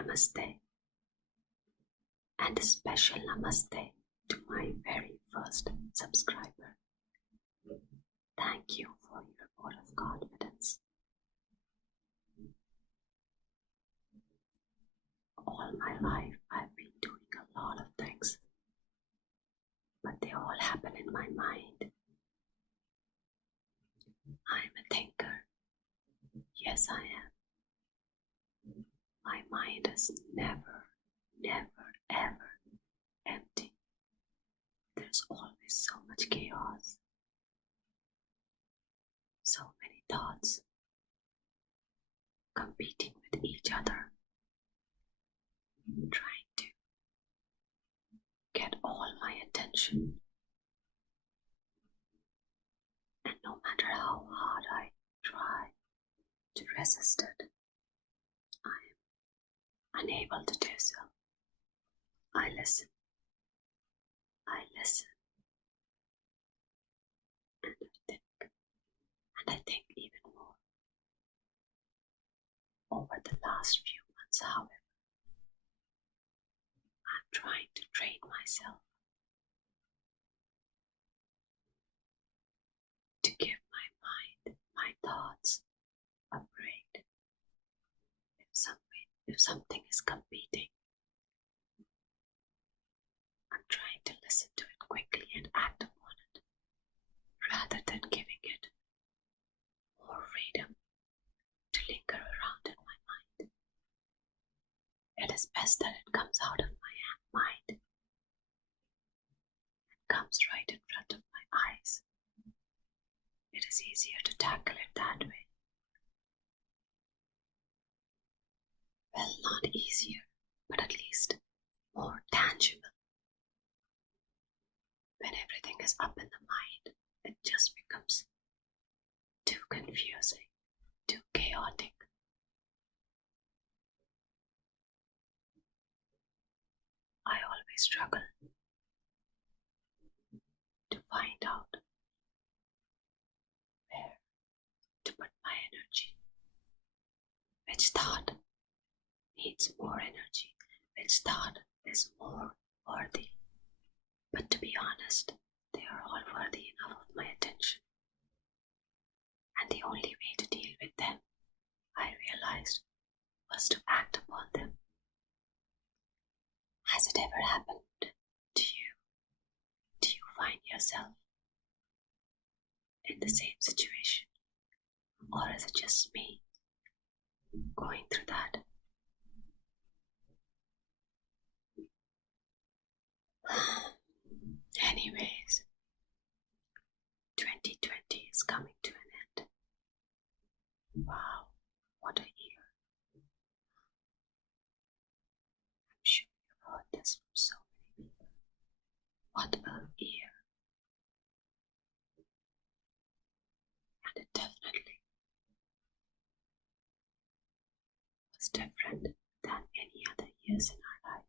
Namaste, and a special namaste to my very first subscriber. Thank you for your vote of confidence. All my life I've been doing a lot of things, but they all happen in my mind. I'm a thinker. Yes, I am. My mind is never, ever empty. There's always so much chaos, so many thoughts competing with each other, trying to get all my attention. And no matter how hard I try to resist it, I am unable to do so. I listen, and I think even more. Over the last few months, however, I'm trying to train myself to give my mind, my thoughts a break. If something is competing, I'm trying to listen to it quickly and act upon it, rather than giving it more freedom to linger around in my mind. It is best that it comes out of my mind and comes right in front of my eyes. It is easier to tackle it that way. Well, not easier, but at least more tangible. When everything is up in the mind, it just becomes too confusing, too chaotic. I always struggle to find out where to put my energy. Which thought needs more energy? Which thought is more worthy? But to be honest, they are all worthy enough of my attention. And the only way to deal with them, I realized, was to act upon them. Has it ever happened to you? Do you find yourself in the same situation? Or is it just me going through that? Anyways, 2020 is coming to an end. Wow, what a year. I'm sure you've heard this from so many people. What a year. And it definitely was different than any other years in our life.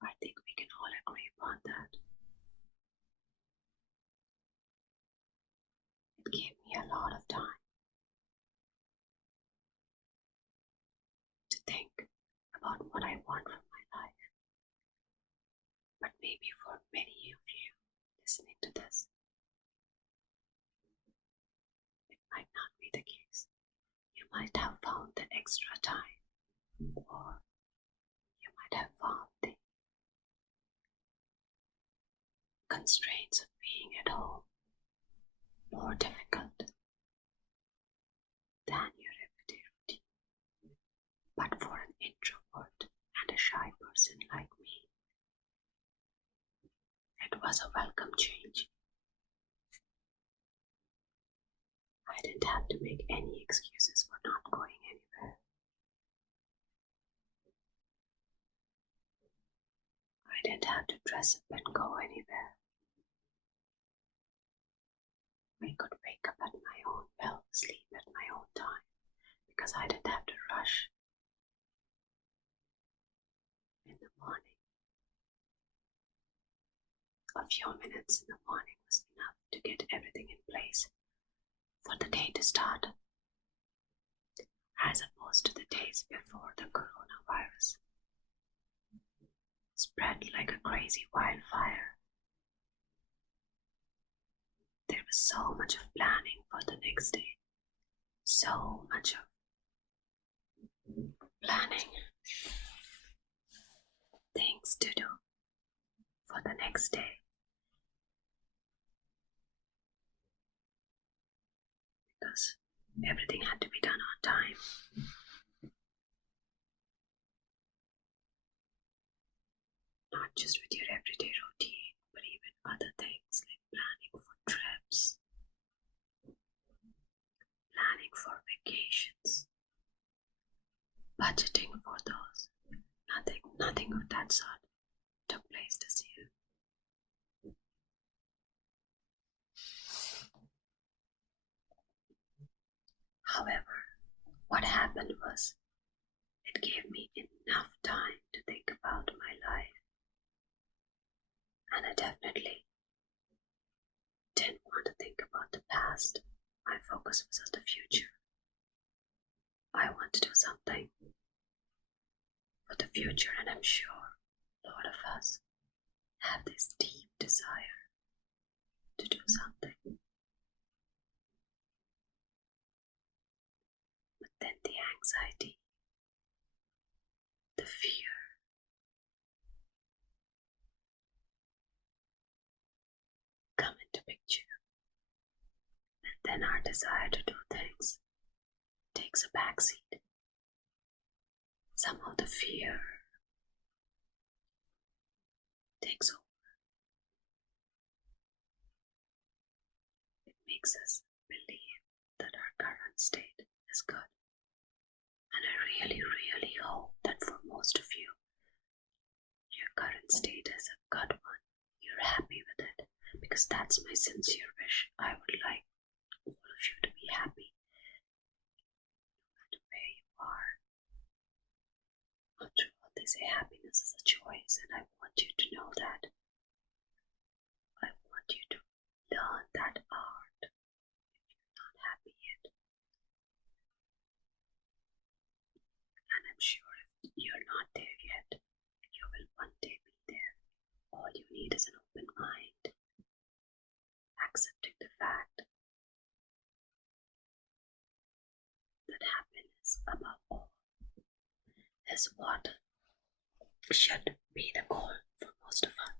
I think we can all agree upon that. It gave me a lot of time to think about what I want from my life. But maybe for many of you listening to this, it might not be the case. You might have found the extra time, or you might have found the constraints of being at home more difficult than your everyday routine. But for an introvert and a shy person like me, it was a welcome change. I didn't have to make any excuses for not going anywhere. I didn't have to dress up and go anywhere. I could wake up at my own will, sleep at my own time, because I didn't have to rush. In the morning, a few minutes in the morning was enough to get everything in place for the day to start, as opposed to the day before the coronavirus spread like a crazy wildfire. There was so much of planning for the next day, so much of planning, things to do for the next day. Because everything had to be done on time. Not just with your everyday routine, but even other things like planning for trips, planning for vacations, budgeting for those. Nothing of that sort took place this year. However, what happened was it gave me enough time to think about my life, and I definitely didn't want to think about the past. My focus was on the future. I want to do something for the future, and I'm sure a lot of us have this deep desire to do something. But then the anxiety, the fear, come into picture, and then our desire to do things takes a backseat. Somehow the fear takes over. It makes us believe that our current state is good. And I really, really hope that for most of you, your current state is a good one. You're happy with it, because that's my sincere wish. I would like all of you to be happy, no matter where you are. After all, they say happiness is a choice, and I want you to know that. I want you to learn that art if you're not happy yet. And I'm sure if you're not there yet, you will one day be there. All you need is an open mind, accepting the fact that happiness above all is what should be the goal for most of us.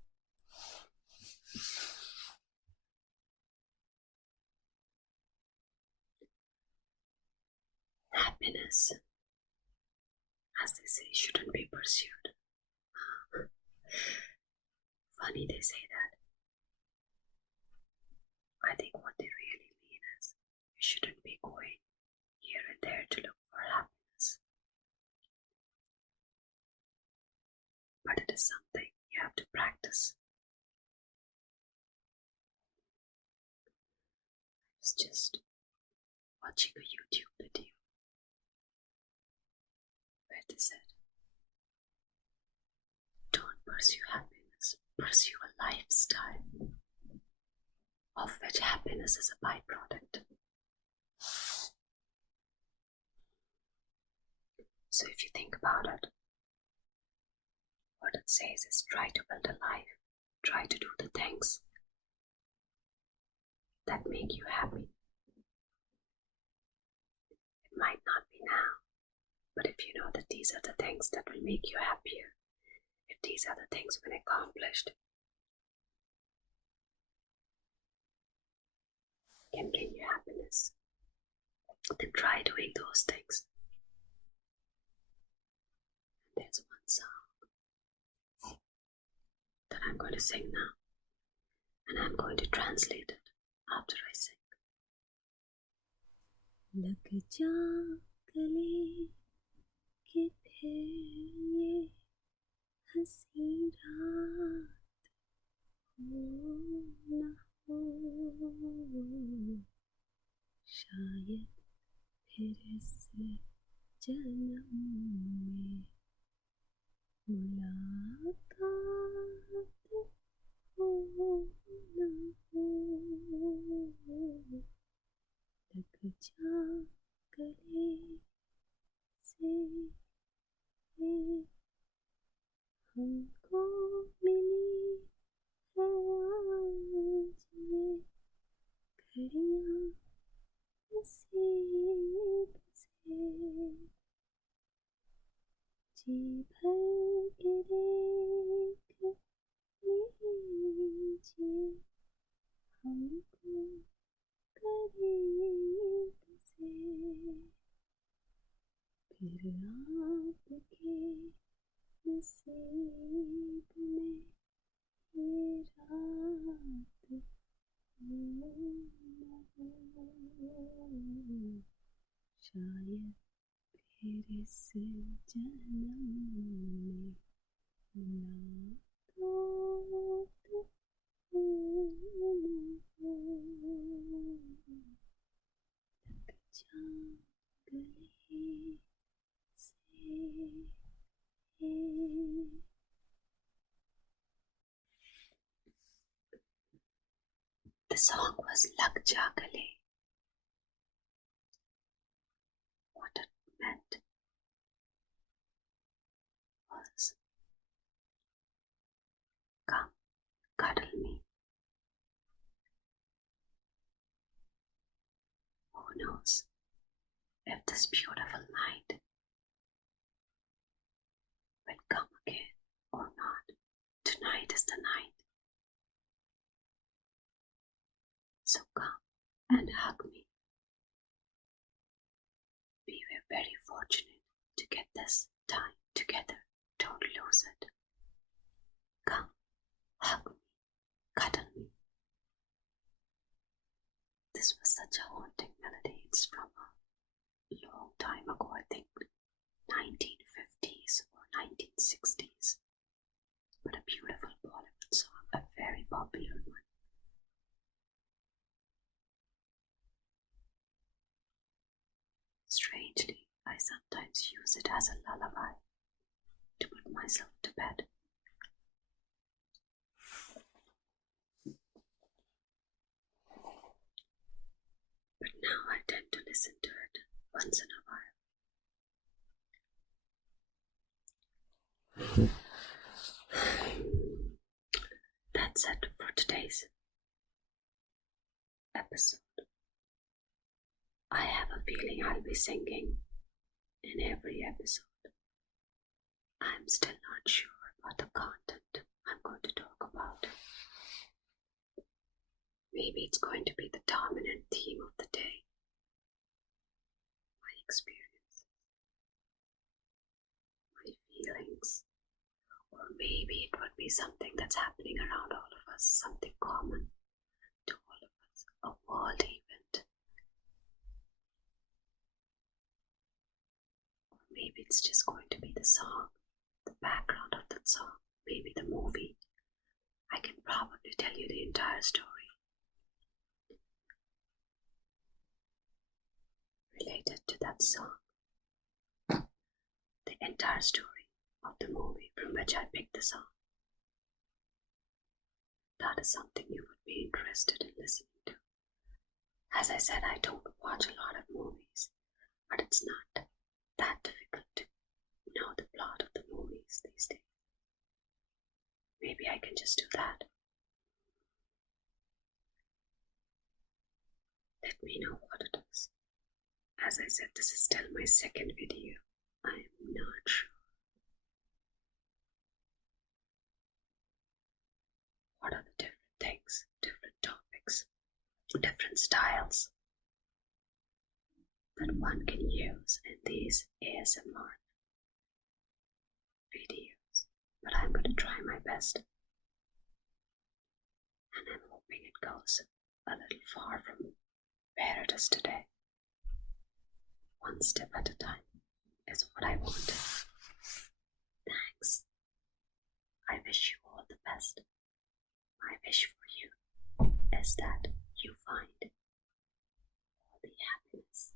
Happiness, as they say, shouldn't be pursued. Funny they say that. I think what they really mean is you shouldn't be going here and there to look for happiness. But it is something you have to practice. I was just watching a YouTube video where they said, don't pursue happiness, pursue a lifestyle of which happiness is a byproduct. So if you think about it, what it says is try to build a life, try to do the things that make you happy. It might not be now, but if you know that these are the things that will make you happier, if these are the things when accomplished can bring you happiness, then try doing those things. And there's one song that I'm going to sing now, and I'm going to translate it after I sing. लग जा गले के फिर ये हंसी रात हो न हो, शायद फिर इस जन्म में मुलाकात हो न हो, लग जा गले से हमको मिली है आज ये घड़ियां नसीब से जी भर के देख लीजिए हमको करीब से फिर आपके नसीब में ये रात हो न हो शायद फिर इस जन्म में मुलाकात हो न हो लग जा गले से The song was Lag Ja Gale. What it meant was, come, cuddle me. Who knows if this beautiful night will come again or not. Tonight is the night. So come and hug me. We were very fortunate to get this time together. Don't lose it. Come, hug me, cuddle me. This was such a haunting melody. It's from a long time ago, I think 1950s or 1960s. But a beautiful Bollywood song, a very popular one. Strangely, I sometimes use it as a lullaby to put myself to bed. But now I tend to listen to it once in a while. That's it for today's episode. I have a feeling I'll be singing in every episode. I'm still not sure about the content I'm going to talk about. Maybe it's going to be the dominant theme of the day. My experience, my feelings, or maybe it would be something that's happening around all of us, something common to all of us, a world event. Or maybe it's just going to be the song, the background of that song, maybe the movie. I can probably tell you the entire story related to that song. The entire story of the movie from which I picked the song. That is something you would be interested in listening to. As I said, I don't watch a lot of movies, but it's not that difficult to know the plot of the movies these days. Maybe I can just do that. Let me know what it is. As I said, this is still my second video. I am not sure what are the different things, different topics, different styles that one can use in these ASMR videos. But I'm going to try my best. And I'm hoping it goes a little far from where it is today. One step at a time is what I want. Thanks. I wish you all the best. My wish for you is that you find all the happiness